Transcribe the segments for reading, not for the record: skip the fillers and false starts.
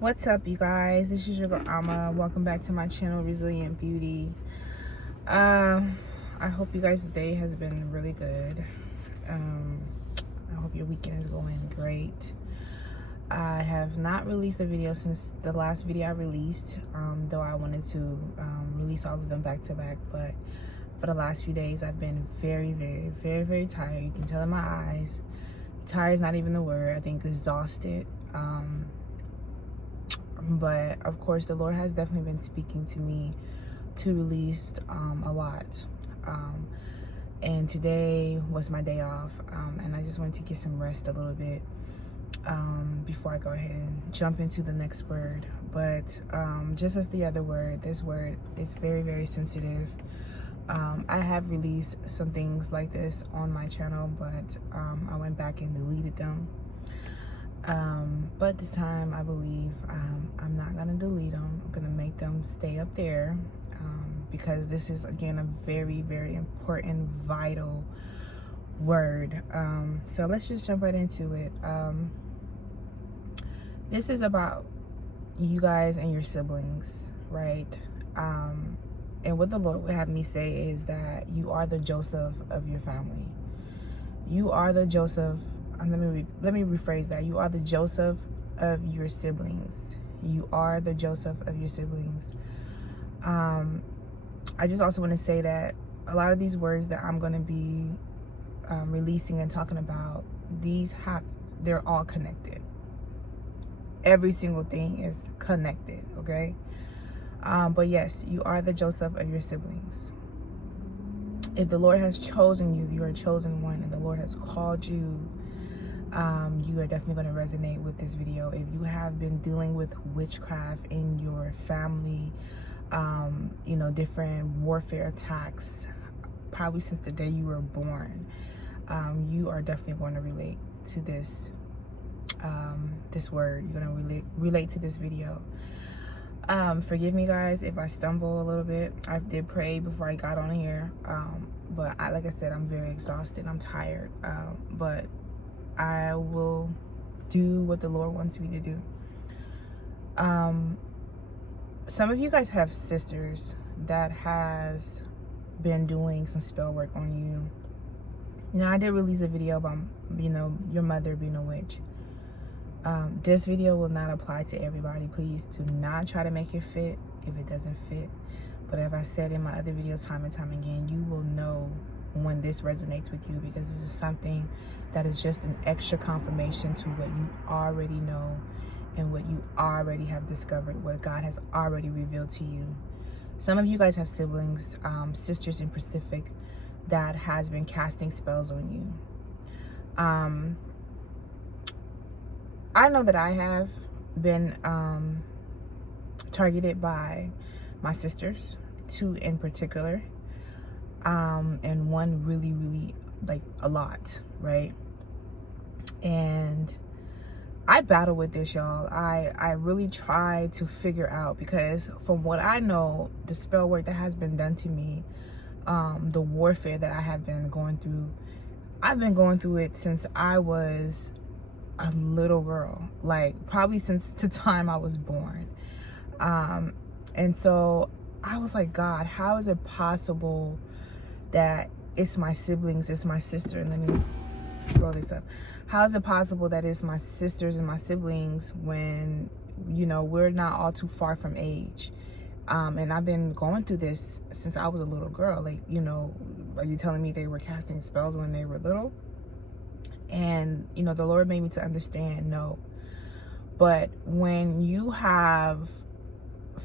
What's up, you guys? This is your girl Ama. Welcome back to my channel, Resilient Beauty. I hope you guys' day has been really good. I hope your weekend is going great. I have not released a video since the last video I released, though I wanted to release all of them back to back, but for the last few days I've been very tired. You can tell in my eyes. Tired is not even the word. I think exhausted. But of course the Lord has definitely been speaking to me to release a lot, and today was my day off, and I just wanted to get some rest a little bit before I go ahead and jump into the next word. But just as the other word, this word is very sensitive. I have released some things like this on my channel, but I went back and deleted them. But this time I believe I'm not gonna delete them. I'm gonna make them stay up there, because this is, again, a very important, vital word. So let's just jump right into it. This is about you guys and your siblings, right? And what the Lord would have me say is that you are the Joseph of your family. You are the Joseph. Let me rephrase that. You are the Joseph of your siblings. You are the Joseph of your siblings. I just also want to say that a lot of these words that I'm going to be releasing and talking about, they're all connected. Every single thing is connected, okay? But yes, you are the Joseph of your siblings. If the Lord has chosen you, you are a chosen one, and the Lord has called you, you are definitely going to resonate with this video. If you have been dealing with witchcraft in your family, different warfare attacks, probably since the day you were born, you are definitely going to relate to this word. You're going to relate to this video. Forgive me, guys, if I stumble a little bit. I did pray before I got on here, but like I said, I'm very exhausted. I'm tired, but I will do what the Lord wants me to do. Some of you guys have sisters that has been doing some spell work on you. Now, I did release a video about, your mother being a witch. This video will not apply to everybody. Please do not try to make it fit if it doesn't fit. But as I said in my other videos time and time again, you will know when this resonates with you, because this is something that is just an extra confirmation to what you already know and what you already have discovered, what God has already revealed to you. Some of you guys have siblings, sisters in Pacific, that has been casting spells on you. I know that I have been targeted by my sisters, two in particular, and one really like a lot, right? And I battle with this, y'all. I really try to figure out, because from what I know, the spell work that has been done to me, the warfare that I have been going through, I've been going through it since I was a little girl, like probably since the time I was born. And so I was like, God, how is it possible that it's my siblings, it's my sister? And let me roll this up. How is it possible that it's my sisters and my siblings when, we're not all too far from age? And I've been going through this since I was a little girl. Like, are you telling me they were casting spells when they were little? And, the Lord made me to understand, no. But when you have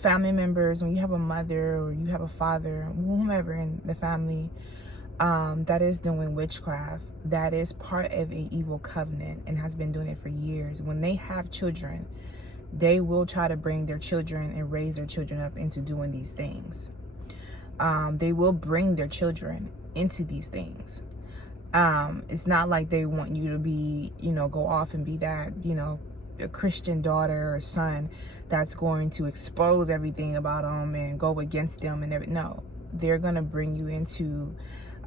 family members, when you have a mother or you have a father, whomever in the family, that is doing witchcraft, that is part of an evil covenant and has been doing it for years. When they have children, they will try to bring their children and raise their children up into doing these things. They will bring their children into these things. It's not like they want you to be, go off and be that, a Christian daughter or son that's going to expose everything about them and go against them and everything. No, they're going to bring you into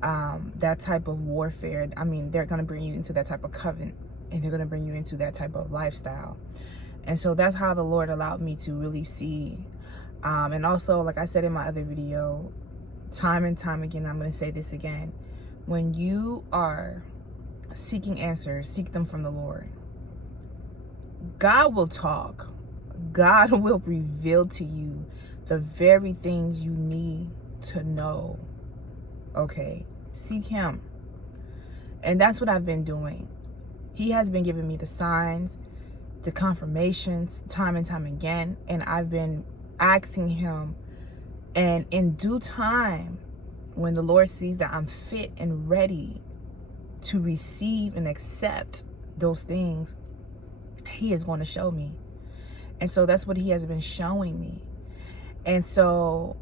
that type of warfare. I mean, they're going to bring you into that type of covenant, and they're going to bring you into that type of lifestyle. And so that's how the Lord allowed me to really see. And also, like I said in my other video, time and time again, I'm going to say this again. When you are seeking answers, seek them from the Lord. God will talk. God will reveal to you the very things you need to know. Okay? Seek him. And that's what I've been doing. He has been giving me the signs, the confirmations, time and time again. And I've been asking him. And in due time, when the Lord sees that I'm fit and ready to receive and accept those things, he is going to show me. And so that's what he has been showing me. And so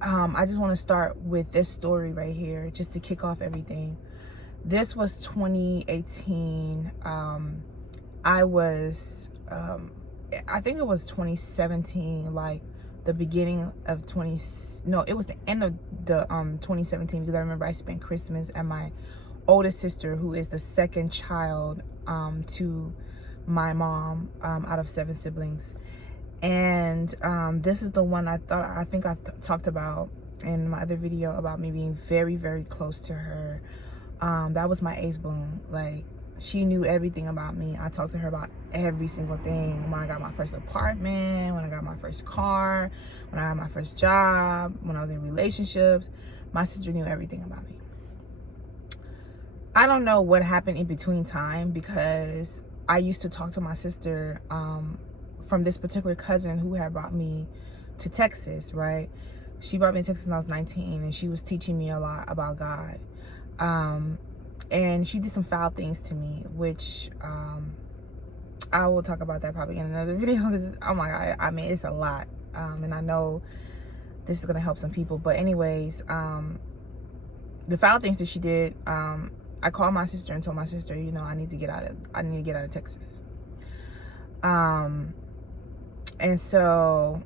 I just want to start with this story right here, just to kick off everything. This was 2018. I think it was 2017, like the beginning of it was the end of the 2017, because I remember I spent Christmas at my oldest sister, who is the second child to my mom out of 7 siblings. And this is the one I think I talked about in my other video about me being very, very close to her. That was my ace boon. Like, she knew everything about me. I talked to her about every single thing. When I got my first apartment, when I got my first car, when I got my first job, when I was in relationships, my sister knew everything about me. I don't know what happened in between time, because I used to talk to my sister from this particular cousin who had brought me to Texas, right? She brought me to Texas when I was 19, and she was teaching me a lot about God. And she did some foul things to me, which I will talk about that probably in another video, because, oh my God, I mean, it's a lot. And I know this is going to help some people. But anyways, the foul things that she did, I called my sister and told my sister, you know, I need to get out of Texas. And so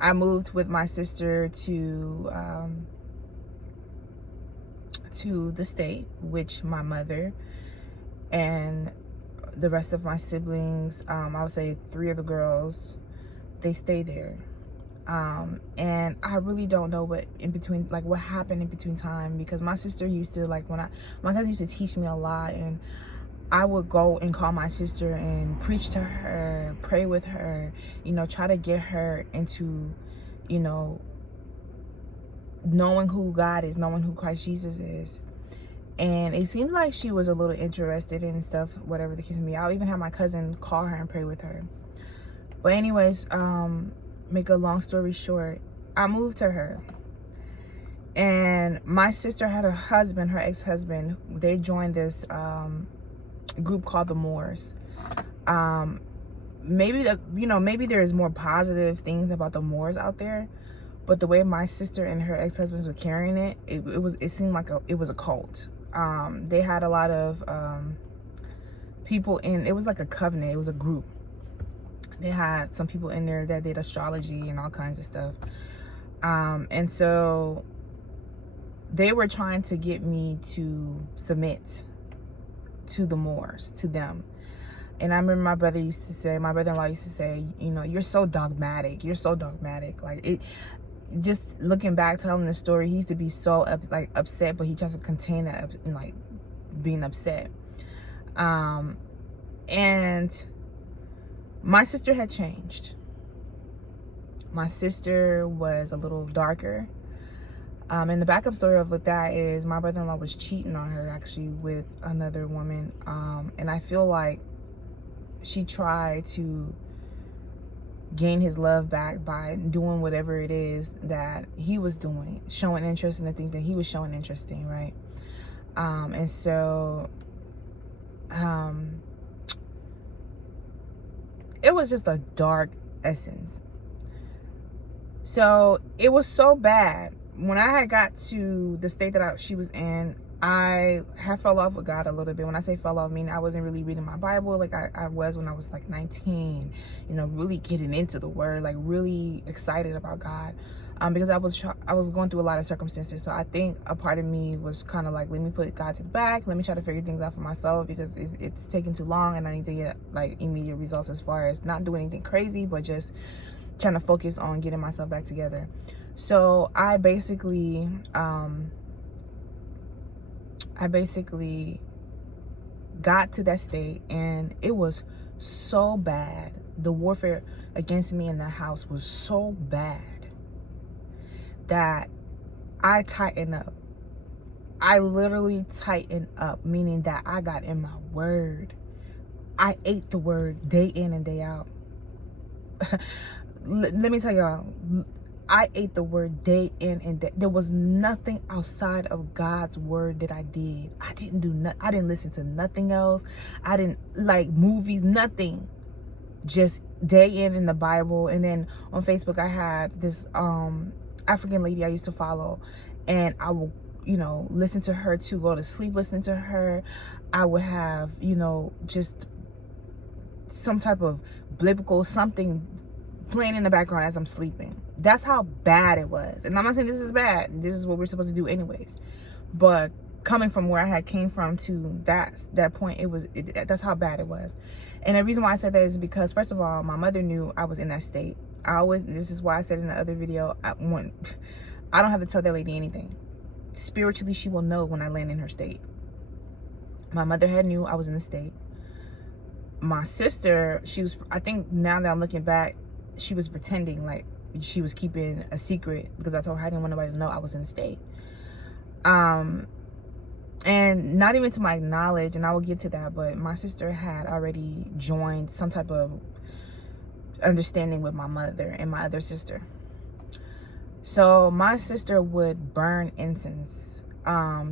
I moved with my sister to the state, which my mother and the rest of my siblings, I would say 3 of the girls, they stayed there. And I really don't know what happened in between time, because my sister used to, like, my cousin used to teach me a lot, and I would go and call my sister and preach to her, pray with her, you know, try to get her into, you know, knowing who God is, knowing who Christ Jesus is. And it seemed like she was a little interested in stuff, whatever the case may be. I'll even have my cousin call her and pray with her. But anyways, make a long story short, I moved to her. And my sister had a husband, her ex-husband. They joined this group called the Moors. Maybe there is more positive things about the Moors out there, but the way my sister and her ex-husbands were carrying it, it seemed like it was a cult. They had a lot of people in. It was like a covenant. It was a group. They had some people in there that did astrology and all kinds of stuff. And so they were trying to get me to submit to the Moors, to them. And I remember my brother-in-law used to say, you know, you're so dogmatic. You're so dogmatic. Like, it, just looking back, telling the story, he used to be so upset, but he tries to contain that, like, being upset. And my sister had changed. My sister was a little darker. And the backup story of what that is, my brother-in-law was cheating on her, actually, with another woman. And I feel like she tried to gain his love back by doing whatever it is that he was doing, showing interest in the things that he was showing interest in, right? And so it was just a dark essence. So it was so bad. When I had got to the state that she was in, I had fell off with God a little bit. When I say fell off, meaning I wasn't really reading my Bible like I was when I was like 19, you know, really getting into the word, like really excited about God. because I was going through a lot of circumstances. So I think a part of me was kind of like, let me put God to the back. Let me try to figure things out for myself, because it's taking too long, and I need to get like immediate results, as far as not doing anything crazy, but just trying to focus on getting myself back together. So I basically got to that state, and it was so bad. The warfare against me in that house was so bad that I tightened up. I literally tightened up, meaning that I got in my word. I ate the word day in and day out. Let me tell y'all, I ate the word day in and day. There was nothing outside of God's word that I did. I didn't do nothing. I didn't listen to nothing else. I didn't like movies, nothing. Just day in the Bible. And then on Facebook, I had this African lady I used to follow, and I will, listen to her to go to sleep, listening to her. I would have, just some type of biblical something playing in the background as I'm sleeping. That's how bad it was. And I'm not saying this is bad. This is what we're supposed to do anyways. But coming from where I had came from to that point, that's how bad it was. And the reason why I said that is because, first of all, my mother knew I was in that state. This is why I said in the other video, I don't have to tell that lady anything. Spiritually, she will know when I land in her state. My mother had knew I was in the state. My sister, I think now that I'm looking back, she was pretending like she was keeping a secret, because I told her I didn't want nobody to know I was in the state. And not even to my knowledge, and I will get to that, but my sister had already joined some type of understanding with my mother and my other sister. So my sister would burn incense.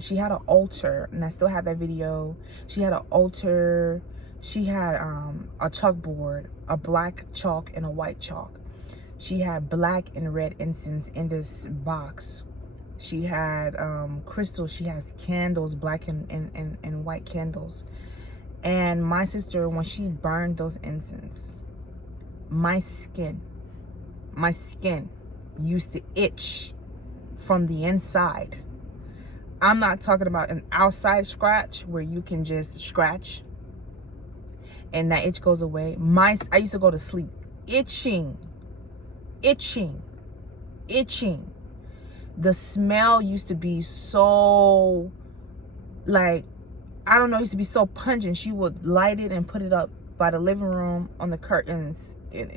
She had an altar, and I still have that video. She had an altar. She had a chalkboard, a black chalk and a white chalk. She had black and red incense in this box. She had crystals. She has candles, black and white candles. And my sister, when she burned those incense, my skin used to itch from the inside. I'm not talking about an outside scratch where you can just scratch and that itch goes away. I used to go to sleep itching. The smell used to be so, like, I don't know, it used to be so pungent. She would light it and put it up by the living room on the curtains, and,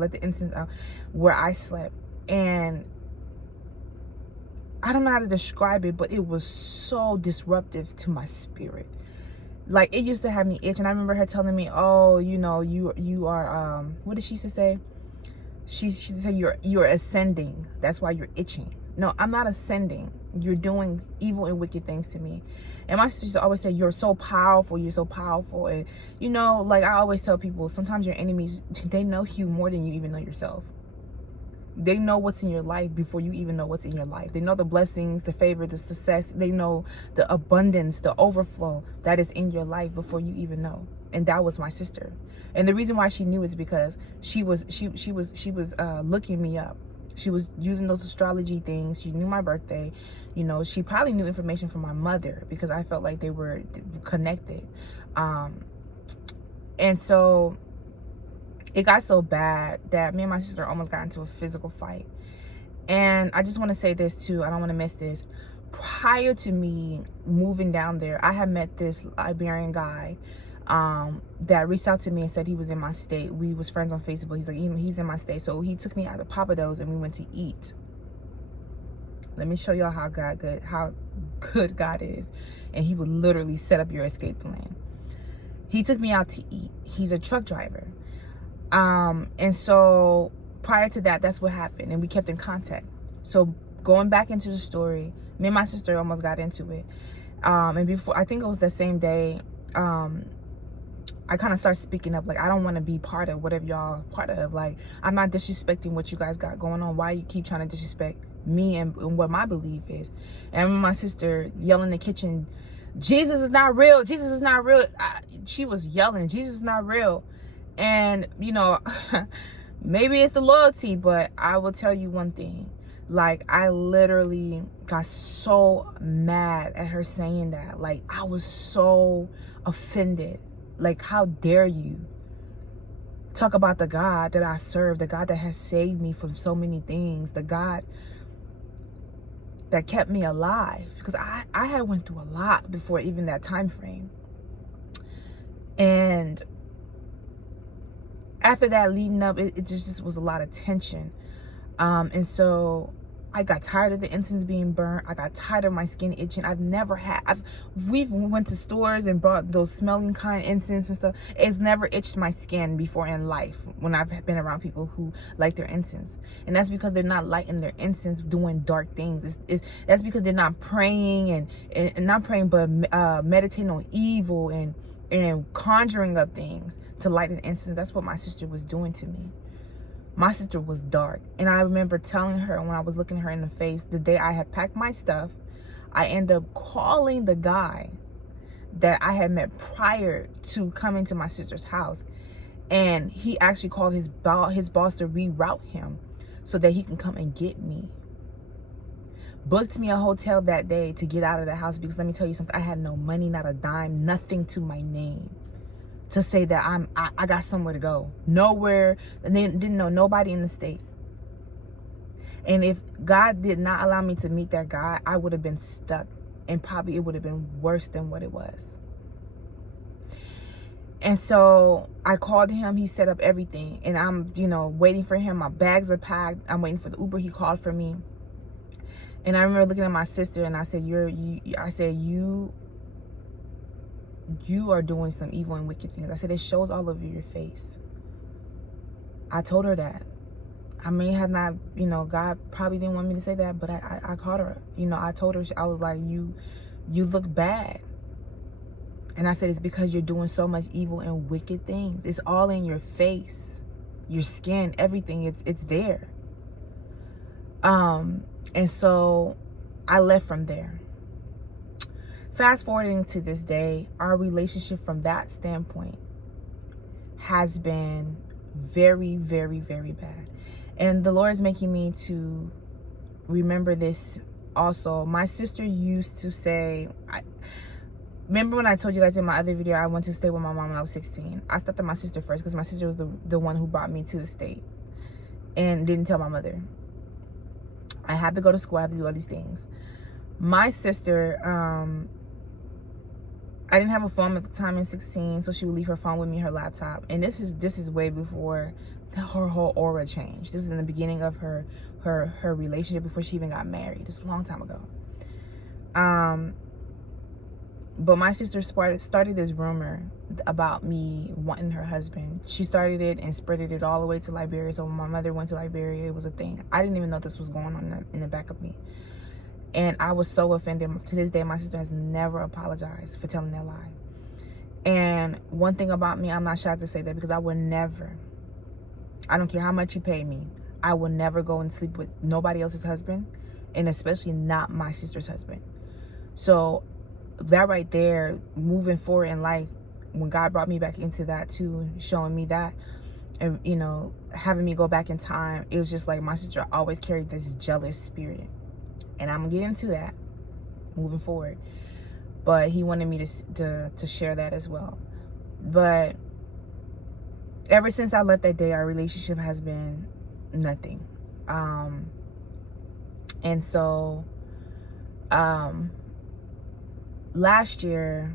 let the incense out where I slept. And I don't know how to describe it, but it was so disruptive to my spirit. Like, it used to have me itch. And I remember her telling me, oh, you are, what did she used to say? She used to say, you're ascending. That's why you're itching. No, I'm not ascending. You're doing evil and wicked things to me. And my sister used to always say, you're so powerful. You're so powerful. And, like I always tell people, sometimes your enemies, they know you more than you even know yourself. They know what's in your life before you even know what's in your life. They know the blessings, the favor, the success. They know the abundance, the overflow that is in your life before you even know. And that was my sister. And the reason why she knew is because she was looking me up. She was using those astrology things. She knew my birthday. She probably knew information from my mother, because I felt like they were connected. And so it got so bad that me and my sister almost got into a physical fight. And I just want to say this too. I don't want to miss this. Prior to me moving down there, I had met this Liberian guy that reached out to me and said he was in my state. We was friends on Facebook. He's like, he's in my state. So he took me out to Papa Do's and we went to eat. Let me show y'all how good God is. And he would literally set up your escape plan. He took me out to eat. He's a truck driver. And so prior to that, that's what happened. And we kept in contact. So going back into the story, me and my sister almost got into it. And before, I think it was the same day, I kind of started speaking up. Like, I don't want to be part of whatever y'all part of. Like, I'm not disrespecting what you guys got going on. Why you keep trying to disrespect me and what my belief is? And I remember my sister yelling in the kitchen, Jesus is not real. Jesus is not real. She was yelling, Jesus is not real. And, maybe it's the loyalty, but I will tell you one thing. Like, I literally got so mad at her saying that. Like, I was so offended. Like, how dare you talk about the God that I serve, the God that has saved me from so many things, the God that kept me alive. Because I had went through a lot before even that time frame. And after that, leading up, it just was a lot of tension. And so I got tired of the incense being burnt. I got tired of my skin itching. We've went to stores and bought those smelling kind incense and stuff. It's never itched my skin before in life when I've been around people who like their incense. And that's because they're not lighting their incense doing dark things. That's because they're not praying and not praying, but meditating on evil and conjuring up things to light an incense. That's what my sister was doing to me. My sister was dark. And I remember telling her when I was looking her in the face, the day I had packed my stuff, I ended up calling the guy that I had met prior to coming to my sister's house. And he actually called his boss to reroute him so that he can come and get me. Booked me a hotel that day to get out of the house, because let me tell you something, I had no money, not a dime, nothing to my name to say that I got somewhere to go. Nowhere. And they didn't know nobody in the state. And if God did not allow me to meet that guy, I would have been stuck. And probably it would have been worse than what it was. And so I called him. He set up everything. And I'm, waiting for him. My bags are packed. I'm waiting for the Uber. He called for me. And I remember looking at my sister and I said, you are doing some evil and wicked things. I said, it shows all over your face. I told her that. I may have not, God probably didn't want me to say that, but I caught her. I told her, I was like, you look bad. And I said, it's because you're doing so much evil and wicked things. It's all in your face, your skin, everything. It's there. And so I left from there. Fast forwarding to this day, our relationship from that standpoint has been very, very, very bad. And the Lord is making me to remember this also. My sister used to say, remember when I told you guys in my other video, I went to stay with my mom when I was 16. I stepped at my sister first because my sister was the one who brought me to the state and didn't tell my mother. I had to go to school. I had to do all these things. My sister, I didn't have a phone at the time in 16, so she would leave her phone with me, her laptop. And this is way before her whole aura changed. This is in the beginning of her relationship, before she even got married. It's a long time ago. But my sister started this rumor about me wanting her husband. She started it and spreaded it all the way to Liberia. So when my mother went to Liberia, it was a thing. I didn't even know this was going on in the back of me. And I was so offended. To this day, my sister has never apologized for telling that lie. And one thing about me, I'm not shy to say that, because I would never, I don't care how much you pay me, I will never go and sleep with nobody else's husband, and especially not my sister's husband. So that right there, moving forward in life, when God brought me back into that too, showing me that, and having me go back in time, it was just like my sister always carried this jealous spirit. And I'm gonna get into that moving forward. But he wanted me to share that as well. But ever since I left that day, our relationship has been nothing. And so last year,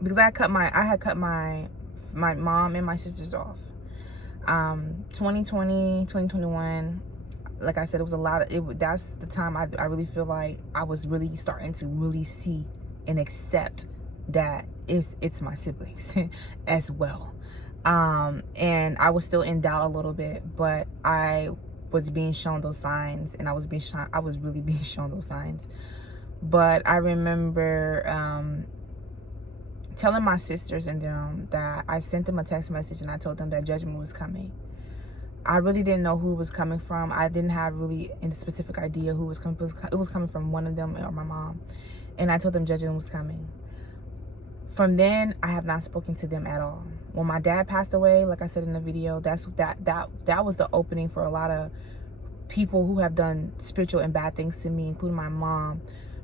because I had cut my mom and my sisters off. 2020, 2021, like I said, it was a lot of that's the time I really feel like I was really starting to really see and accept that it's my siblings as well. And I was still in doubt a little bit, but I was being shown those signs, and I was really being shown those signs. But I remember telling my sisters and them that I sent them a text message, and I told them that judgment was coming. I really didn't know who it was coming from. I didn't have really a specific idea who was coming. It was coming from one of them or my mom. And I told them judgment was coming. From then, I have not spoken to them at all. When my dad passed away, like I said in the video, that was the opening for a lot of people who have done spiritual and bad things to me, including my mom,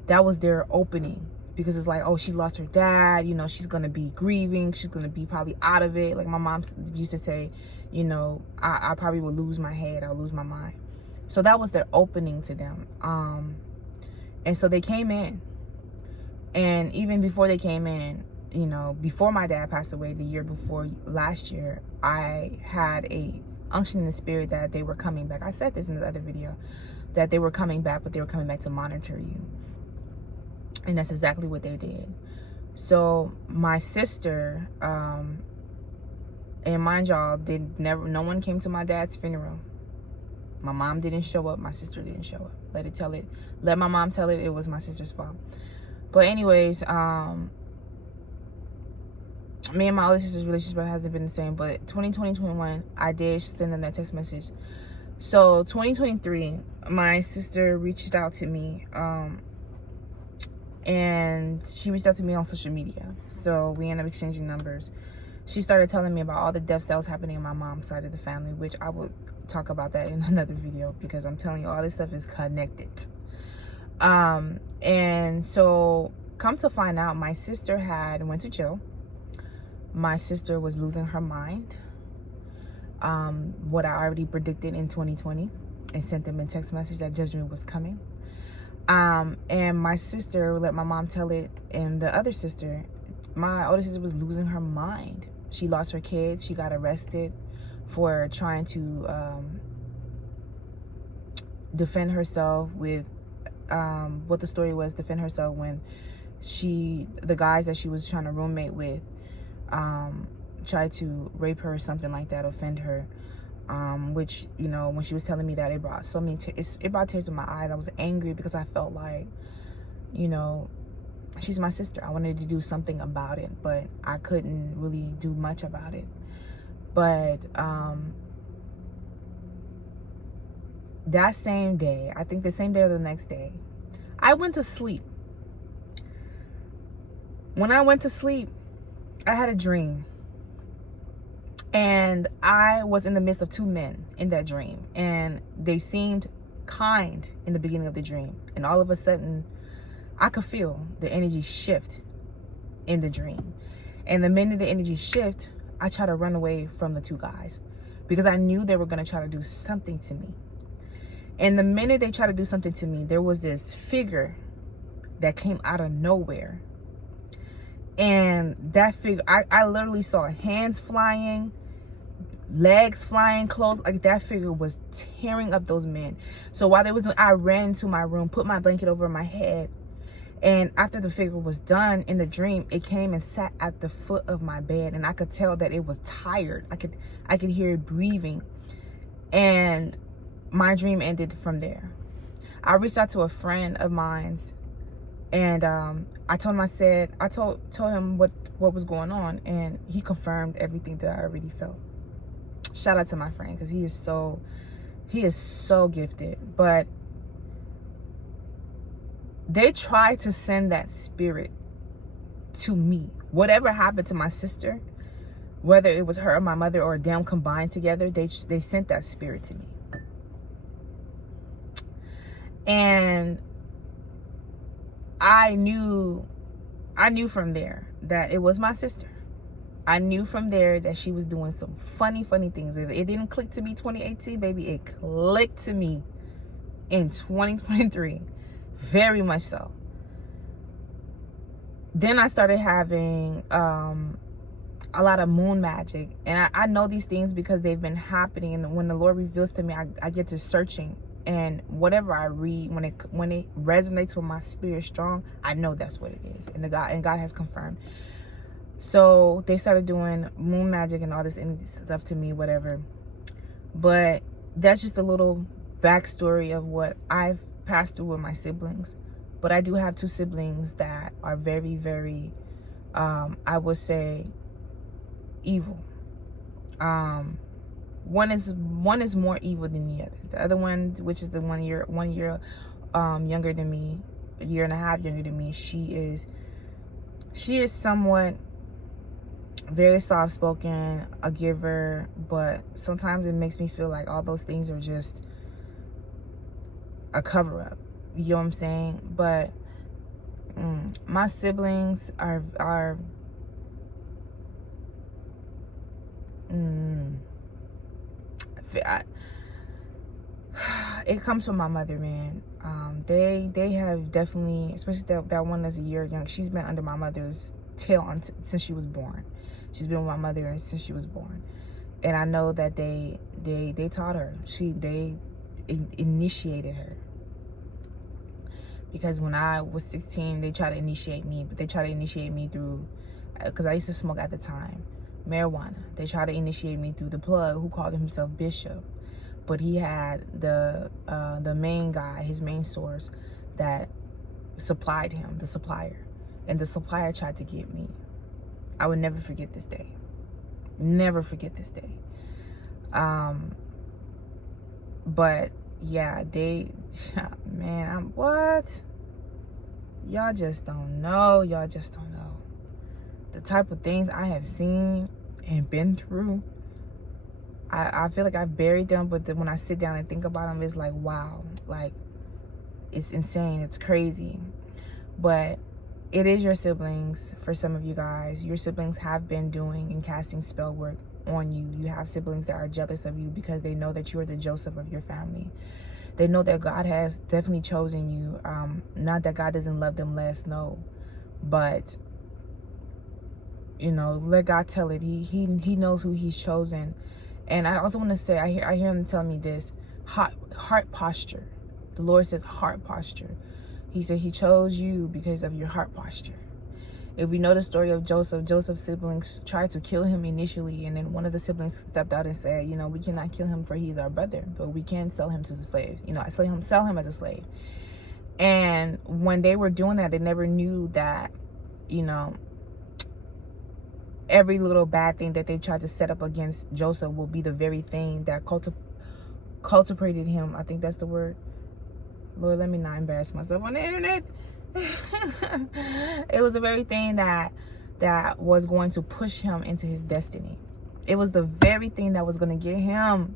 that was their opening. Because it's like, oh, she lost her dad, you know, she's gonna be grieving, she's gonna be probably out of it. Like my mom used to say, you know, I probably will lose my head, I'll lose my mind. So that was their opening to them. And so they came in. And even before they came in, you know, before my dad passed away the year before last year, I had a unction in the spirit that they were coming back. I said this in the other video, that they were coming back, but they were coming back to monitor you. And that's exactly what they did. So my sister, and mind y'all, no one came to my dad's funeral. My mom didn't show up, my sister didn't show up. Let my mom tell it was my sister's fault. But anyways, me and my older sister's relationship hasn't been the same, but 2021, I did send them that text message. So 2023, my sister reached out to me, and she reached out to me on social media. So we ended up exchanging numbers. She started telling me about all the deaths that was happening on my mom's side of the family, which I would talk about that in another video, because I'm telling you, all this stuff is connected. And so come to find out, my sister went to jail. My sister was losing her mind. What I already predicted in 2020, and sent them a text message that judgment was coming. And my sister let my mom tell it, and the other sister, my older sister, was losing her mind. She lost her kids. She got arrested for trying to defend herself with what the story was, defend herself when the guys that she was trying to roommate with tried to rape her or something like that, offend her. Which, you know, when she was telling me that, it brought so many it brought tears to my eyes. I was angry because I felt like, you know, she's my sister. I wanted to do something about it, but I couldn't really do much about it. But that same day, I think the same day or the next day, I went to sleep. When I went to sleep, I had a dream. And I was in the midst of two men in that dream. And they seemed kind in the beginning of the dream. And all of a sudden, I could feel the energy shift in the dream. And the minute the energy shift, I tried to run away from the two guys, because I knew they were going to try to do something to me. And the minute they tried to do something to me, there was this figure that came out of nowhere. And that figure, I literally saw hands flying, legs flying, clothes, like that figure was tearing up those men. So while they was doing, I ran to my room, put my blanket over my head. And after the figure was done in the dream, it came and sat at the foot of my bed, and I could tell that it was tired. I could hear it breathing. And my dream ended from there. I reached out to a friend of mine's, and I told him, I told him what was going on, and he confirmed everything that I already felt. Shout out to my friend, because he is so gifted. But they tried to send that spirit to me. Whatever happened to my sister, whether it was her or my mother or them combined together, they sent that spirit to me. And I knew from there that it was my sister. I knew from there that she was doing some funny things. If it didn't click to me 2018, baby, it clicked to me in 2023. Very much so. Then I started having a lot of moon magic. And I know these things because they've been happening. And when the Lord reveals to me, I get to searching. And whatever I read, when it resonates with my spirit strong, I know that's what it is. And God has confirmed. So they started doing moon magic and all this stuff to me, whatever. But that's just a little backstory of what I've passed through with my siblings. But I do have two siblings that are very, very, I would say, evil. One is more evil than the other. The other one, which is the 1 year younger than me, a year and a half younger than me, she is somewhat very soft-spoken, a giver, but sometimes it makes me feel like all those things are just a cover up. You know what I'm saying? But my siblings are I, it comes from my mother, man. They have definitely, especially that one that's a year young. She's been under my mother's tail since she was born. She's been with my mother since she was born, and I know that they taught her. They initiated her, because when I was 16, they tried to initiate me, but they tried to initiate me through, because I used to smoke at the time, marijuana. They tried to initiate me through the plug, who called himself Bishop. But he had the main guy, his main source, that supplied him, the supplier. And the supplier tried to get me. I would never forget this day. Never forget this day. But yeah, man, what? Y'all just don't know. Y'all just don't know. The type of things I have seen and been through. I feel like I've buried them, but when I sit down and think about them, it's like, wow, like, it's insane, it's crazy. But it is your siblings. For some of you guys, your siblings have been doing and casting spell work on you. You have siblings that are jealous of you because they know that you are the Joseph of your family. They know that God has definitely chosen you. Not that God doesn't love them less, no, but you know, let God tell it. He knows who He's chosen. And I also want to say, I hear him telling me this, heart posture. The Lord says heart posture. He said He chose you because of your heart posture. If we know the story of Joseph, Joseph's siblings tried to kill him initially, and then one of the siblings stepped out and said, you know, we cannot kill him, for he's our brother, but we can sell him to the slave. You know, sell him as a slave. And when they were doing that, they never knew that, you know, every little bad thing that they tried to set up against Joseph will be the very thing that cultivated him. I think that's the word. Lord, let me not embarrass myself on the internet. It was the very thing that was going to push him into his destiny. It was the very thing that was going to get him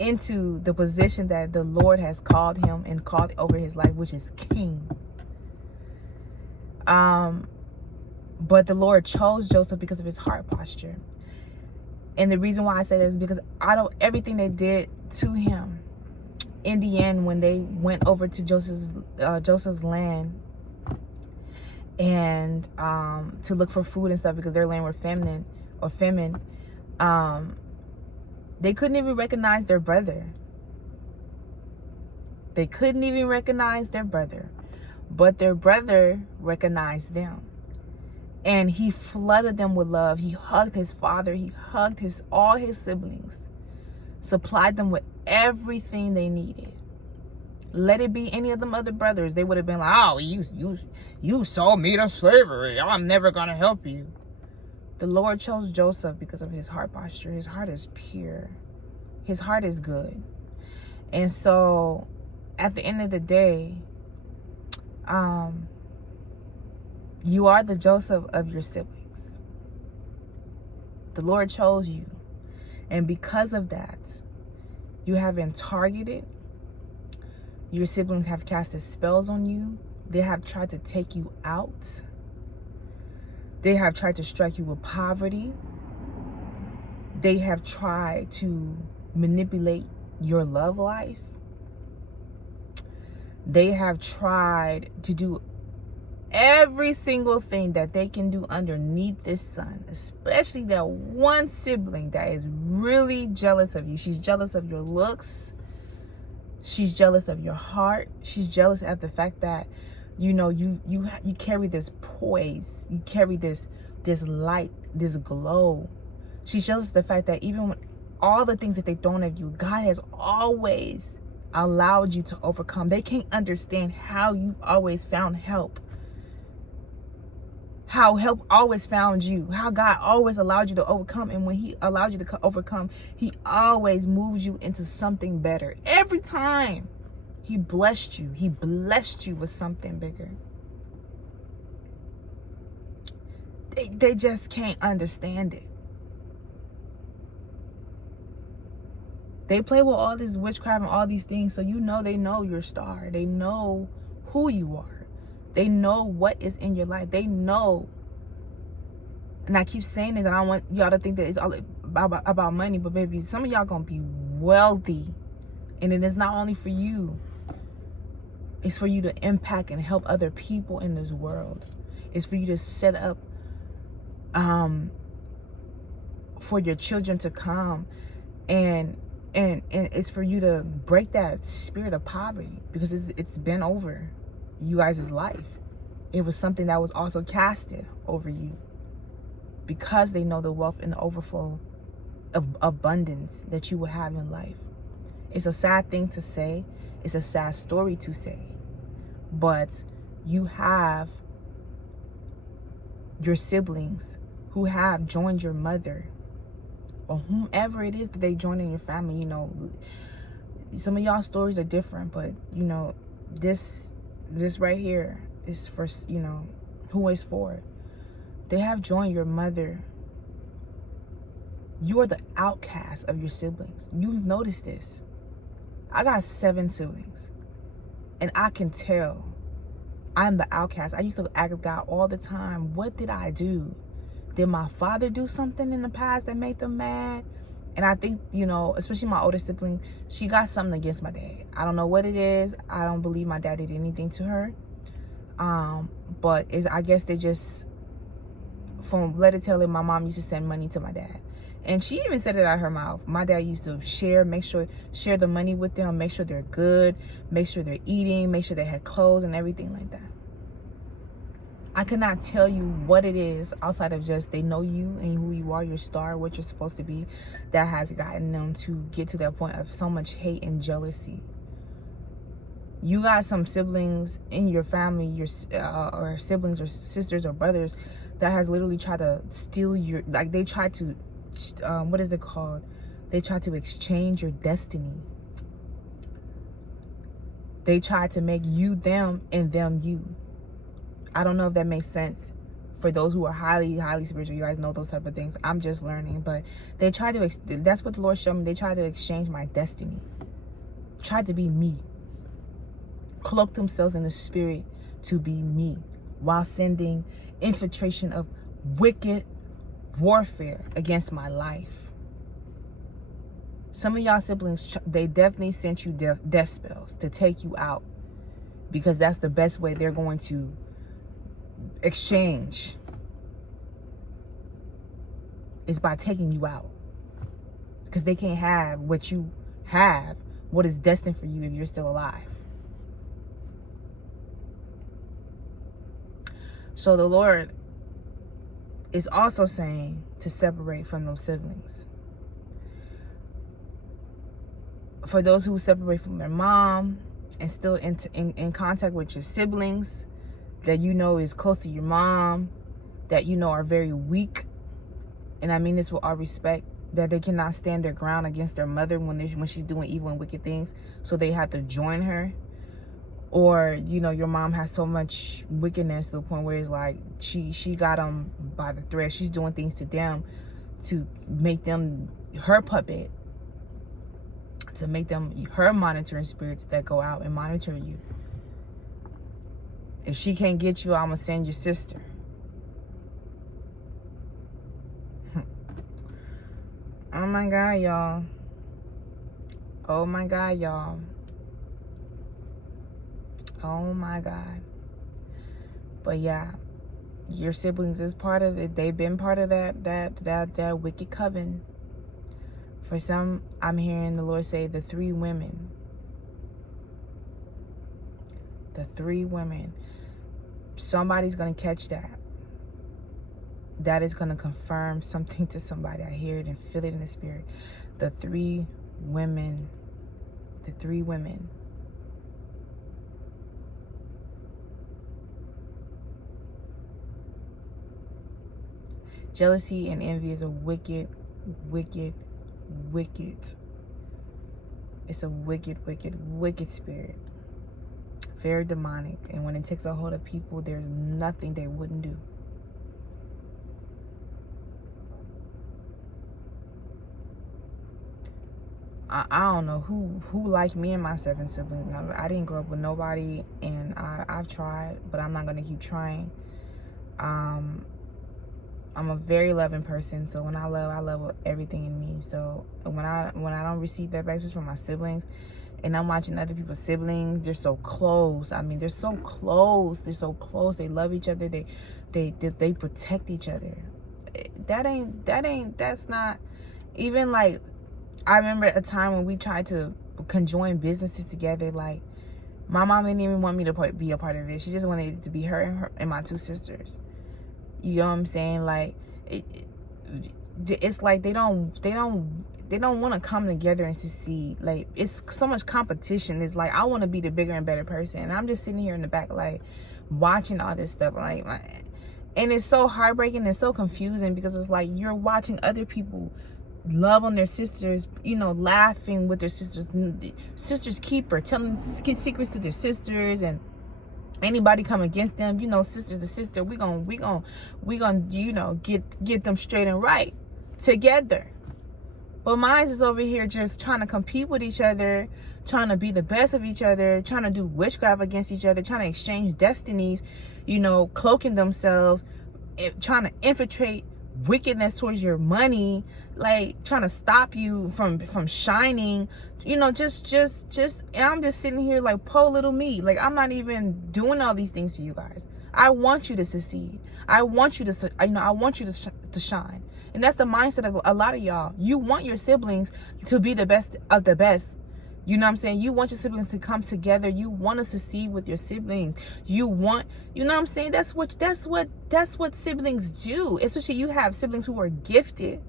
into the position that the Lord has called him and called over his life, which is king. But the Lord chose Joseph because of his heart posture. And the reason why I say that is because out of everything they did to him, in the end, when they went over to Joseph's land and to look for food and stuff, because their land were famine, they couldn't even recognize their brother. They couldn't even recognize their brother. But their brother recognized them. And he flooded them with love. He hugged his father. He hugged all his siblings. Supplied them with everything they needed. Let it be any of them other brothers, they would have been like, oh, you sold me to slavery. I'm never going to help you. The Lord chose Joseph because of his heart posture. His heart is pure. His heart is good. And so at the end of the day, you are the Joseph of your siblings. The Lord chose you. And because of that, you have been targeted. Your siblings have casted spells on you. They have tried to take you out. They have tried to strike you with poverty. They have tried to manipulate your love life. They have tried to do every single thing that they can do underneath this sun, especially that one sibling that is really jealous of you. She's jealous of your looks. She's jealous of your heart. She's jealous at the fact that, you know, you carry this poise. You carry this light, this glow. She's jealous of the fact that even when all the things that they've thrown at you, God has always allowed you to overcome. They can't understand how you always found help. How help always found you. How God always allowed you to overcome. And when He allowed you to overcome, He always moves you into something better. Every time He blessed you. He blessed you with something bigger. They just can't understand it. They play with all this witchcraft and all these things, so you know they know your star. They know who you are. They know what is in your life. They know. And I keep saying this, and I don't want y'all to think that it's all about money, but baby, some of y'all gonna be wealthy. And it is not only for you. It's for you to impact and help other people in this world. It's for you to set up for your children to come, and it's for you to break that spirit of poverty, because it's been over you guys' life. It was something that was also casted over you, because they know the wealth and the overflow of abundance that you will have in life. It's a sad thing to say. It's a sad story to say. But you have your siblings who have joined your mother, or whomever it is that they join in your family. You know, some of y'all stories are different, but you know, this right here is for, you know, who it's for. They have joined your mother. You're the outcast of your siblings. You've noticed this. I got 7 siblings, and I can tell I'm the outcast. I used to ask God all the time, what did I do? Did my father do something in the past that made them mad? And I think, you know, especially my older sibling, she got something against my dad. I don't know what it is. I don't believe my dad did anything to her. But I guess they just, from letter telling, my mom used to send money to my dad. And she even said it out of her mouth. My dad used to share the money with them, make sure they're good, make sure they're eating, make sure they had clothes and everything like that. I cannot tell you what it is outside of just they know you and who you are, your star, what you're supposed to be, that has gotten them to get to that point of so much hate and jealousy. You got some siblings in your family, or siblings or sisters or brothers that has literally tried to steal your, like they tried to, what is it called? They tried to exchange your destiny. They tried to make you them and them you. I don't know if that makes sense for those who are highly, highly spiritual. You guys know those type of things. I'm just learning, but they tried to, that's what the Lord showed me. They tried to exchange my destiny. Tried to be me. Cloaked themselves in the spirit to be me, while sending infiltration of wicked warfare against my life. Some of y'all siblings, they definitely sent you death spells to take you out, because that's the best way they're going to exchange, is by taking you out, because they can't have what you have, what is destined for you if you're still alive. So the Lord is also saying to separate from those siblings. For those who separate from their mom and still in contact with your siblings that you know is close to your mom, that you know are very weak, and I mean this with all respect, that they cannot stand their ground against their mother when she's doing evil and wicked things, so they have to join her. Or, you know, your mom has so much wickedness to the point where it's like she got them by the thread. She's doing things to them to make them her puppet, to make them her monitoring spirits that go out and monitor you. If she can't get you, I'm gonna send your sister. Oh my God, y'all. Oh my God, y'all. Oh my God. But yeah, your siblings is part of it. They've been part of that wicked coven. For some, I'm hearing the Lord say the 3 women. The 3 women. Somebody's going to catch that. That is going to confirm something to somebody. I hear it and feel it in the spirit. The 3 women. The 3 women. Jealousy and envy is a wicked, wicked, wicked. It's a wicked, wicked, wicked spirit. Very demonic. And when it takes a hold of people, there's nothing they wouldn't do. I don't know who liked me and my 7 siblings. I didn't grow up with nobody, and I've tried, but I'm not gonna keep trying. I'm a very loving person, so when I love with everything in me. So when I don't receive that back from my siblings, and I'm watching other people's siblings, they're so close. I mean, they're so close. They're so close. They love each other. They protect each other. That's not even like. I remember a time when we tried to conjoin businesses together. Like, my mom didn't even want me to be a part of it. She just wanted it to be her and my 2 sisters. You know what I'm saying? Like, it's like they don't want to come together and succeed. Like, it's so much competition. It's like, I want to be the bigger and better person, and I'm just sitting here in the back, like, watching all this stuff, like, and it's so heartbreaking and so confusing, because it's like you're watching other people love on their sisters, you know, laughing with their sisters keeper, telling secrets to their sisters, and anybody come against them, you know, sister to sister, we gonna you know, get them straight and right together. But mine is over here just trying to compete with each other, trying to be the best of each other, trying to do witchcraft against each other, trying to exchange destinies, you know, cloaking themselves, trying to infiltrate wickedness towards your money, like trying to stop you from shining, you know, just and I'm just sitting here like, poor little me. Like, I'm not even doing all these things to you guys. I want you to succeed. I want you to, you know, I want you to shine. And that's the mindset of a lot of y'all. You want your siblings to be the best of the best. You know what I'm saying? You want your siblings to come together. You want to succeed with your siblings. You want, you know what I'm saying? That's what siblings do. Especially you have siblings who are gifted.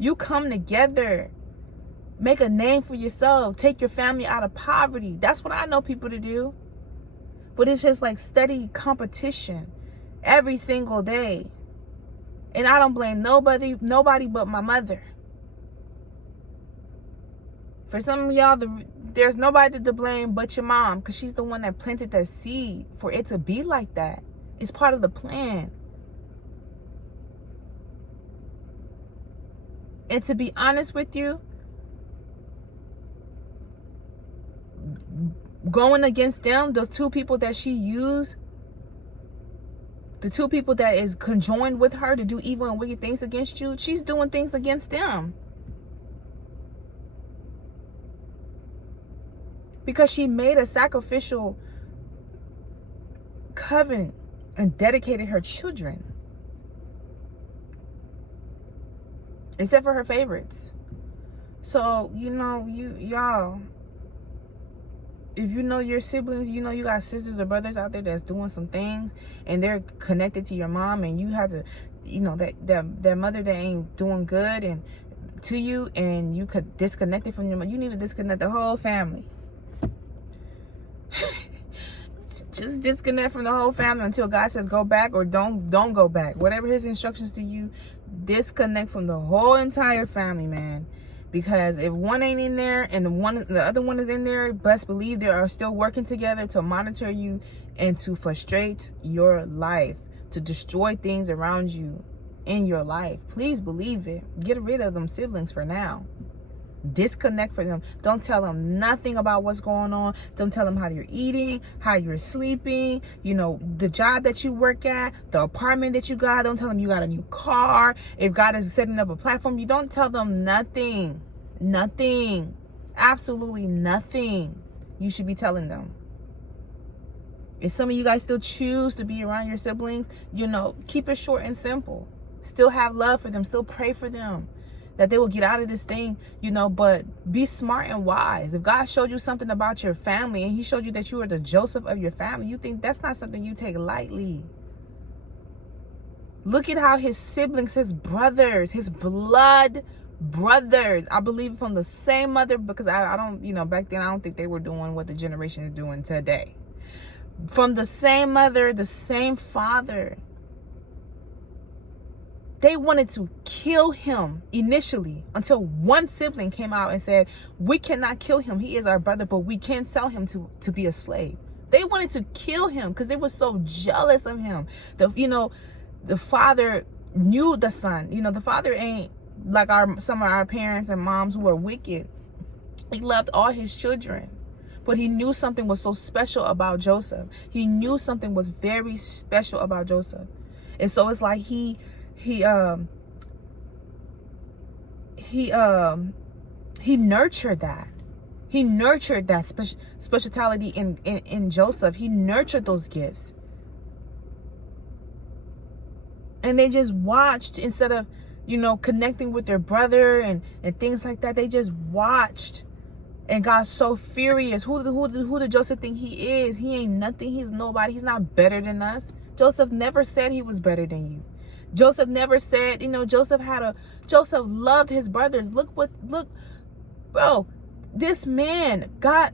You come together. Make a name for yourself. Take your family out of poverty. That's what I know people to do. But it's just like steady competition every single day. And I don't blame nobody but my mother. For some of y'all, there's nobody to blame but your mom, because she's the one that planted that seed for it to be like that. It's part of the plan. And to be honest with you, going against them, those 2 people that she used, the 2 people that is conjoined with her to do evil and wicked things against you, she's doing things against them. Because she made a sacrificial covenant and dedicated her children. Except for her favorites. So, you know, y'all, if you know your siblings, you know you got sisters or brothers out there that's doing some things, and they're connected to your mom, and you have to, you know, that mother that ain't doing good and to you, and you could disconnect it from your mom. You need to disconnect the whole family. Just disconnect from the whole family until God says go back, or don't go back. Whatever his instructions to you, disconnect from the whole entire family, man. Because if one ain't in there and the other one is in there, best believe they are still working together to monitor you and to frustrate your life, to destroy things around you in your life. Please believe it. Get rid of them siblings for now. Disconnect from them. Don't tell them nothing about what's going on. Don't tell them how you're eating, how you're sleeping, you know, the job that you work at, the apartment that you got. Don't tell them you got a new car. If God is setting up a platform, you don't tell them nothing. Nothing. Absolutely nothing you should be telling them. If some of you guys still choose to be around your siblings, you know, keep it short and simple. Still have love for them. Still pray for them, that they will get out of this thing, you know, but be smart and wise. If God showed you something about your family and he showed you that you are the Joseph of your family, you think that's not something you take lightly. Look at how his siblings, his brothers, his blood brothers, I believe from the same mother, because I don't, you know, back then I don't think they were doing what the generation is doing today. From the same mother, the same father. They wanted to kill him initially, until one sibling came out and said, we cannot kill him. He is our brother, but we can sell him to be a slave. They wanted to kill him because they were so jealous of him. The father knew the son. You know, the father ain't like some of our parents and moms who are wicked. He loved all his children. But he knew something was so special about Joseph. He knew something was very special about Joseph. And so it's like he nurtured that. He nurtured that speciality in Joseph. He nurtured those gifts. And they just watched, instead of, connecting with their brother and things like that, they just watched and got so furious. Who did Joseph think he is? He ain't nothing. He's nobody. He's not better than us. Joseph never said he was better than you. Joseph never said, Joseph loved his brothers. Look, bro, this man got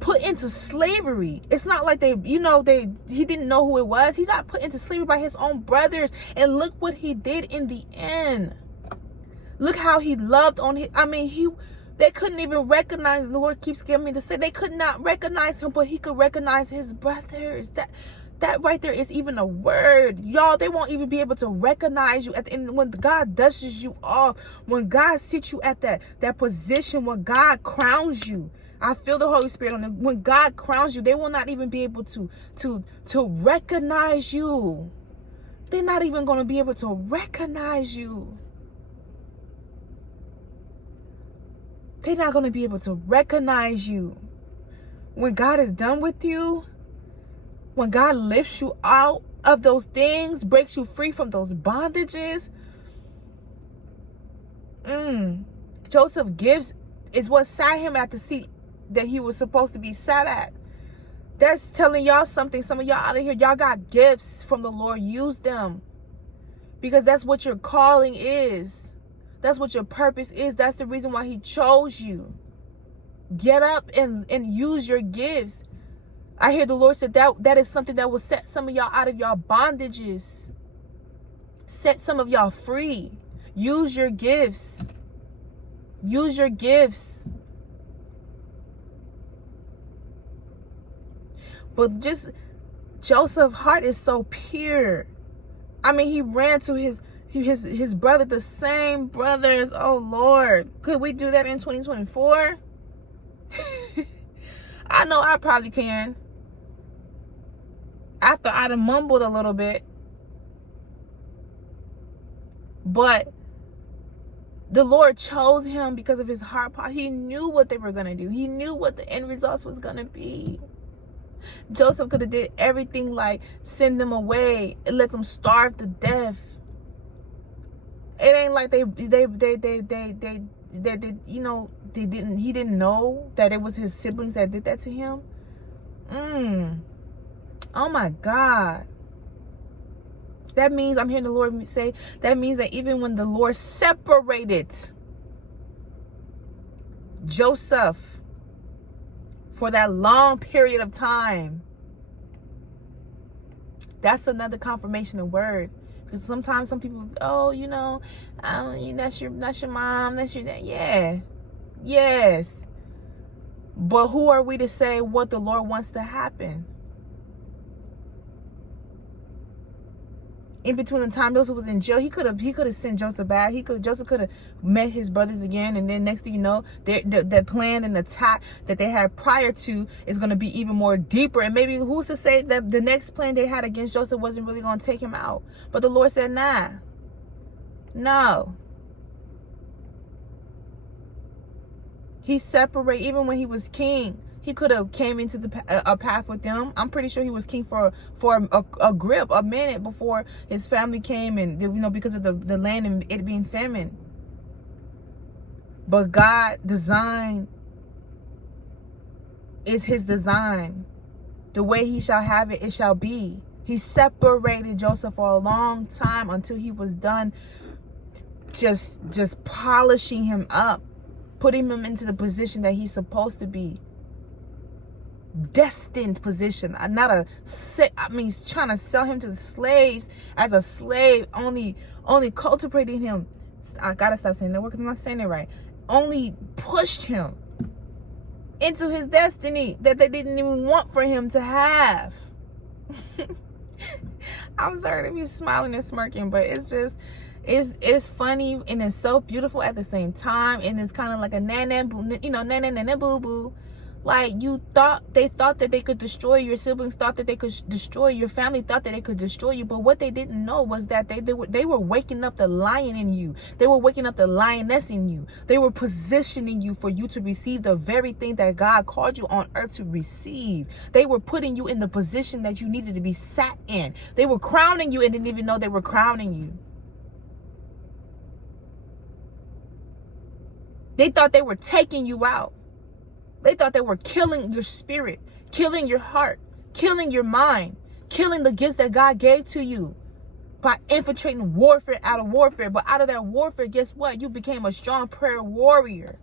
put into slavery. It's not like he didn't know who it was. He got put into slavery by his own brothers. And look what he did in the end. Look how he loved on him. They couldn't even recognize, the Lord keeps giving me to say, they could not recognize him, but he could recognize his brothers. That right there is even a word. Y'all, they won't even be able to recognize you at the end when God dusts you off, when God sits you at that position, when God crowns you. I feel the Holy Spirit on them. When God crowns you, they will not even be able to recognize you. They're not even going to be able to recognize you. They're not going to be able to recognize you. When God is done with you, when God lifts you out of those things, breaks you free from those bondages, Joseph gives is what sat him at the seat that he was supposed to be sat at. That's telling y'all something. Some of y'all out of here, y'all got gifts from the Lord. Use them. Because that's what your calling is. That's what your purpose is. That's the reason why he chose you. Get up and use your gifts. I hear the Lord said that is something that will set some of y'all out of y'all bondages. Set some of y'all free. Use your gifts. Use your gifts. But just Joseph's heart is so pure. He ran to his brother, the same brothers. Oh Lord, could we do that in 2024? I know I probably can. After I'd have mumbled a little bit. But the Lord chose him because of his heart. He knew what they were going to do. He knew what the end result was going to be. Joseph could have did everything, like send them away and let them starve to death. It ain't like he didn't know that it was his siblings that did that to him. Oh my God. That means, I'm hearing the Lord say, that means that even when the Lord separated Joseph for that long period of time, that's another confirmation of word. Because sometimes some people, that's your mom, that's your dad. Yeah. Yes. But who are we to say what the Lord wants to happen? In between the time Joseph was in jail, he could have sent Joseph back. Joseph could have met his brothers again, and then next thing you know, the plan and attack that they had prior to is going to be even more deeper. And maybe who's to say that the next plan they had against Joseph wasn't really going to take him out? But the Lord said, nah, no. He separated. Even when he was king, he could have came into a path with them. I'm pretty sure he was king for a minute before his family came, and because of the land and it being famine. But God design is his design. The way he shall have it, it shall be. He separated Joseph for a long time until he was done just polishing him up, putting him into the position that he's supposed to be. Destined position. Trying to sell him to the slaves as a slave, only cultivating him. I gotta stop saying that word because I'm not saying it right. Only pushed him into his destiny that they didn't even want for him to have. I'm sorry to be smiling and smirking, but it's just, It's funny and it's so beautiful at the same time, and it's kind of like a nana boo, nana boo boo. Like, they thought that they could destroy your siblings, thought that they could destroy your family, thought that they could destroy you. But what they didn't know was that they were waking up the lion in you. They were waking up the lioness in you. They were positioning you for you to receive the very thing that God called you on earth to receive. They were putting you in the position that you needed to be sat in. They were crowning you and didn't even know they were crowning you. They thought they were taking you out. They thought they were killing your spirit, killing your heart, killing your mind, killing the gifts that God gave to you by infiltrating warfare out of warfare. But out of that warfare, guess what? You became a strong prayer warrior.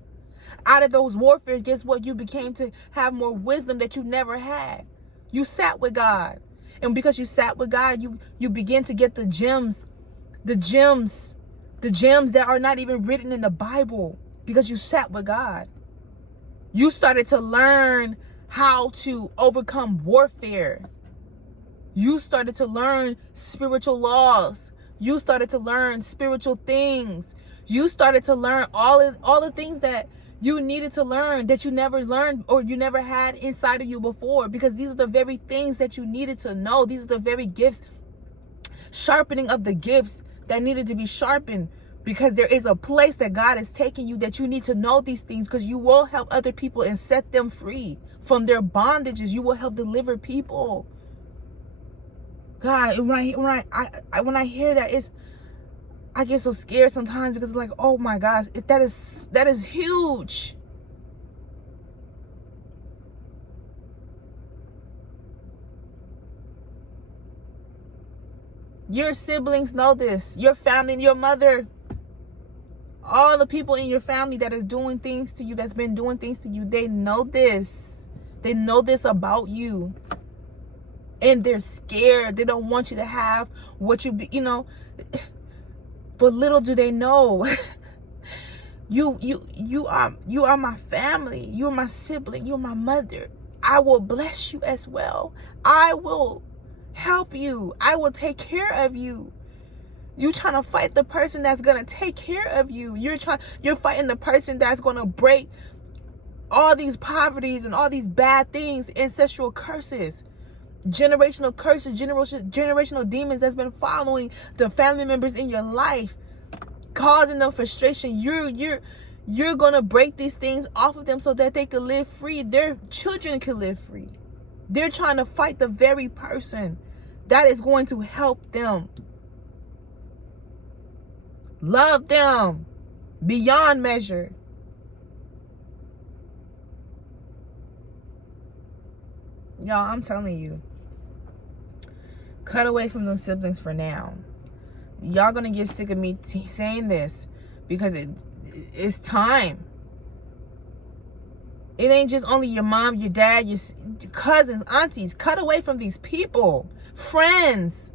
Out of those warfares, guess what? You became to have more wisdom that you never had. You sat with God. And because you sat with God, you begin to get the gems that are not even written in the Bible, because you sat with God. You started to learn how to overcome warfare. You started to learn spiritual laws. You started to learn spiritual things. You started to learn all the things that you needed to learn that you never learned or you never had inside of you before, because these are the very things that you needed to know. These are the very gifts, sharpening of the gifts that needed to be sharpened. Because there is a place that God is taking you that you need to know these things, because you will help other people and set them free from their bondages. You will help deliver people. God, when I hear that, I get so scared sometimes, because it's like, oh my gosh, that is huge. Your siblings know this. Your family, your mother. All the people in your family that is doing things to you, that's been doing things to you, they know this. They know this about you. And they're scared. They don't want you to have what but little do they know. You are my family. You're my sibling. You're my mother. I will bless you as well. I will help you. I will take care of you. You trying to fight the person that's going to take care of you. You're fighting the person that's going to break all these poverties and all these bad things, ancestral curses, generational curses, generational demons that's been following the family members in your life, causing them frustration. You're going to break these things off of them so that they can live free. Their children can live free. They're trying to fight the very person that is going to help them. Love them beyond measure. Y'all, I'm telling you, cut away from those siblings for now. Y'all gonna get sick of me saying this, because it's time. It ain't just only your mom, your dad, your cousins, aunties. Cut away from these people. Friends,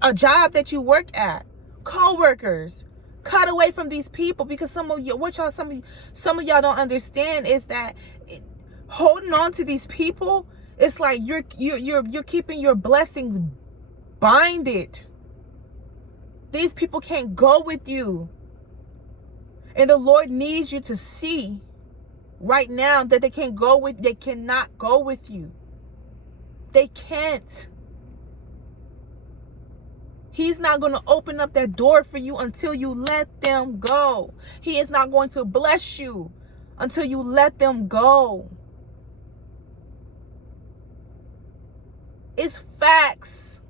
a job that you work at, co-workers. Cut away from these people, because some of y'all don't understand is that holding on to these people, it's like you're keeping your blessings binded. These people can't go with you. And the Lord needs you to see right now that they cannot go with you. They can't. He's not going to open up that door for you until you let them go. He is not going to bless you until you let them go. It's facts.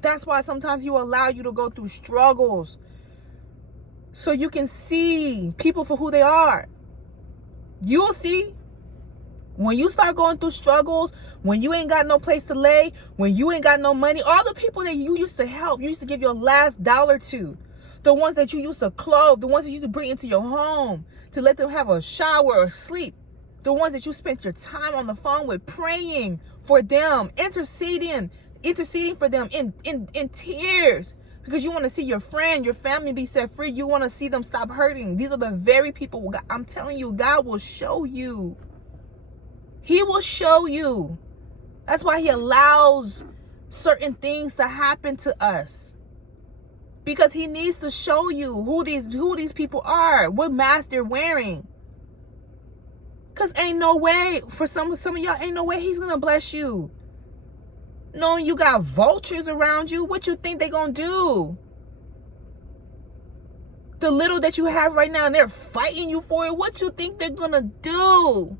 That's why sometimes He will allow you to go through struggles, so you can see people for who they are. You'll see. When you start going through struggles, when you ain't got no place to lay, when you ain't got no money, all the people that you used to help, you used to give your last dollar to, the ones that you used to clothe, the ones that you used to bring into your home, to let them have a shower or sleep, the ones that you spent your time on the phone with, praying for them, interceding for them in tears, because you want to see your friend, your family be set free. You want to see them stop hurting. These are the very people, I'm telling you, God will show you. He will show you. That's why He allows certain things to happen to us. Because he needs to show you who these people are, what mask they're wearing. Because ain't no way, for some of y'all, ain't no way he's going to bless you. Knowing you got vultures around you, what you think they going to do? The little that you have right now, and they're fighting you for it, what you think they're going to do?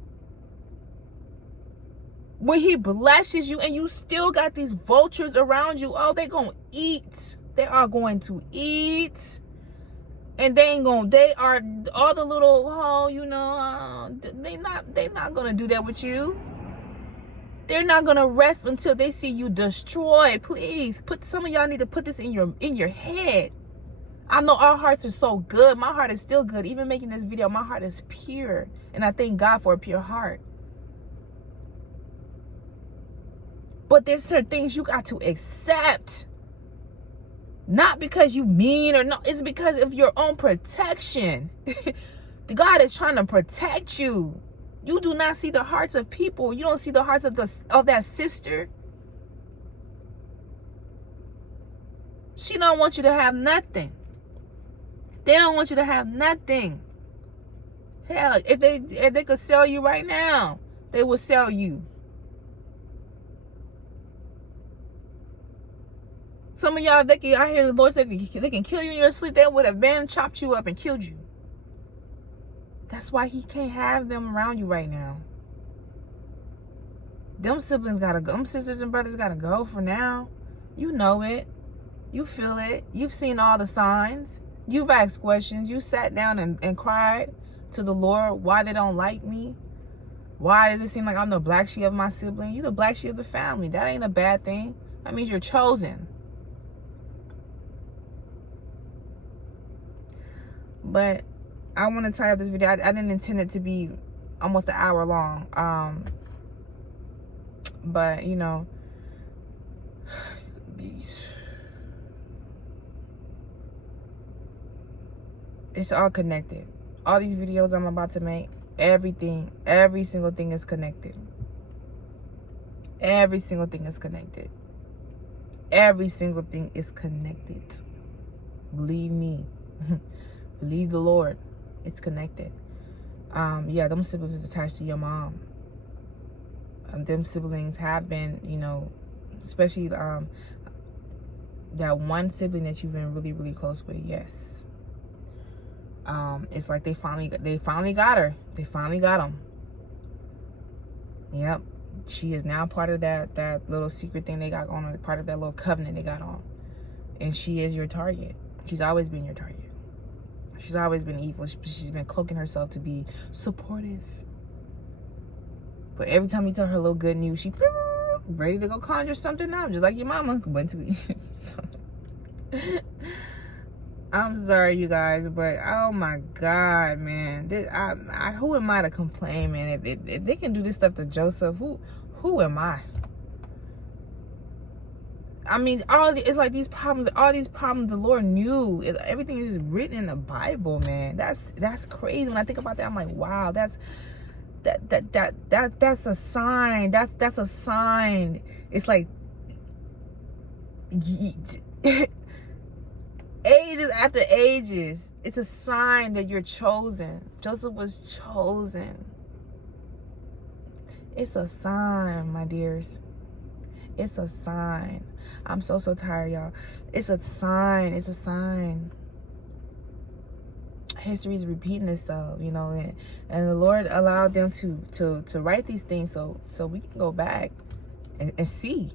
When he blesses you and you still got these vultures around you, oh, they're going to eat. They are going to eat. And they are all the little, they not going to do that with you. They're not going to rest until they see you destroyed. Please, some of y'all need to put this in your head. I know our hearts are so good. My heart is still good. Even making this video, my heart is pure. And I thank God for a pure heart. But there's certain things you got to accept. Not because you mean or no, it's because of your own protection. God is trying to protect you. You do not see the hearts of people. You don't see the hearts of that sister. She don't want you to have nothing. They don't want you to have nothing. Hell, if they could sell you right now, they will sell you. Some of y'all, I hear the Lord say they can kill you in your sleep. They would have been chopped you up and killed you. That's why he can't have them around you right now. Them siblings gotta go. Them sisters and brothers gotta go for now. You know it. You feel it. You've seen all the signs. You've asked questions. You sat down and cried to the Lord why they don't like me. Why does it seem like I'm the black sheep of my sibling? You the black sheep of the family. That ain't a bad thing. That means you're chosen. But I want to tie up this video. I didn't intend it to be almost an hour long. But, it's all connected. All these videos I'm about to make, every single thing is connected. Every single thing is connected. Every single thing is connected. Believe me. Believe the Lord. It's connected. Yeah, them siblings is attached to your mom. Them siblings have been, especially that one sibling that you've been really, really close with. Yes. It's like they finally got her. They finally got him. Yep. She is now part of that little secret thing they got going on, part of that little covenant they got on. And she is your target. She's always been your target. She's always been evil. She's been cloaking herself to be supportive. But every time you tell her a little good news, she ready to go conjure something up, just like your mama went to. So, I'm sorry, you guys, but oh my God, man, who am I to complain, man? If they can do this stuff to Joseph, who am I? I mean, it's like all these problems the Lord knew. Everything is written in the Bible, man. That's crazy. When I think about that, I'm like, wow, that's a sign. That's a sign. It's like ages after ages. It's a sign that you're chosen. Joseph was chosen. It's a sign, my dears. It's a sign. I'm so tired, y'all. It's a sign. It's a sign. History is repeating itself, and the Lord allowed them to write these things so we can go back and see.